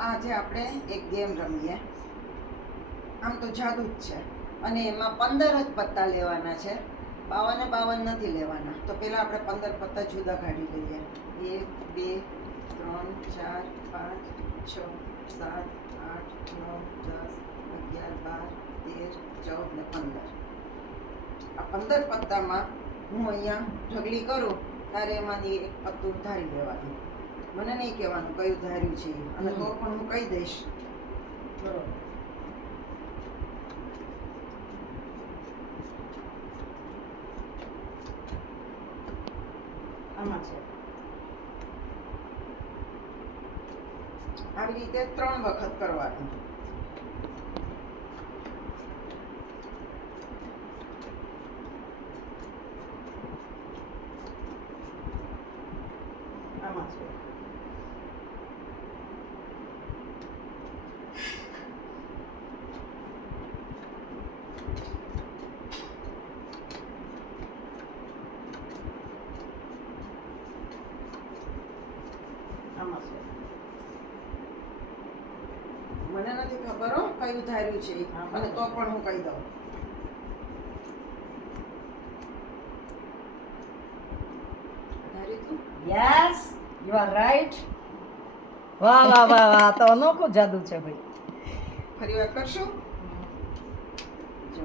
આજે આપણે એક ગેમ રમીએ. આમ તો જાદુ જ છે. અને એમાં પંદર જ પત્તા લેવાના છે. બાવન બાવન નથી લેવાના. તો પહેલાં આપણે પંદર પત્તા જુદા કાઢી લઈએ. એક, બે, ત્રણ, ચાર, પાંચ, છ, સાત, આઠ, નવ, દસ, અગિયાર, બાર, તેર, ચૌદ ને પંદર. આ પંદર પત્તામાં હું અહીંયા ઢગલી કરું, ત્યારે એમાંથી એક પત્તું ધારી લેવાનું મને નહીં કહેવાનું કયું ધાર્યું છે અને તો પણ હું કહી દઈશ. આમાં છે. આવી રીતે ત્રણ વખત કરવાનું. આમાં છે. આમાં છે. મને નથી ખબર હો કયું ધાર્યું છે અને તો પણ હું કહી દઉં. યસ યુ આર રાઈટ વાહ વાહ વાહ વાહ તો અનોખો જાદુ છે ભાઈ. ફરી વાર કરશું જો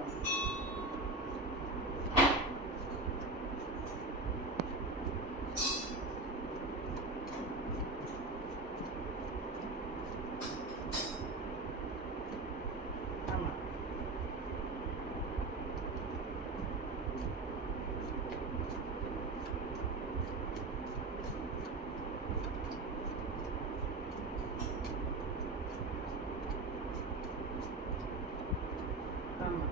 આમાં આમાં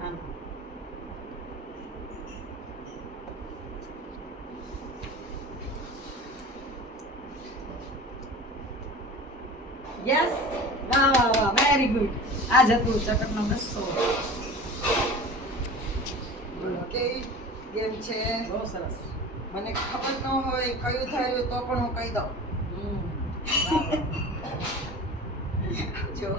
આમાં યસ વાહ વાહ વાહ વેરી ગુડ આ જ હતું ચટકનો બસો કેવી ગેમ છે? બહુ સરસ. મને ખબર ન હોય કયું થયું તો પણ હું કહી દઉં. જો.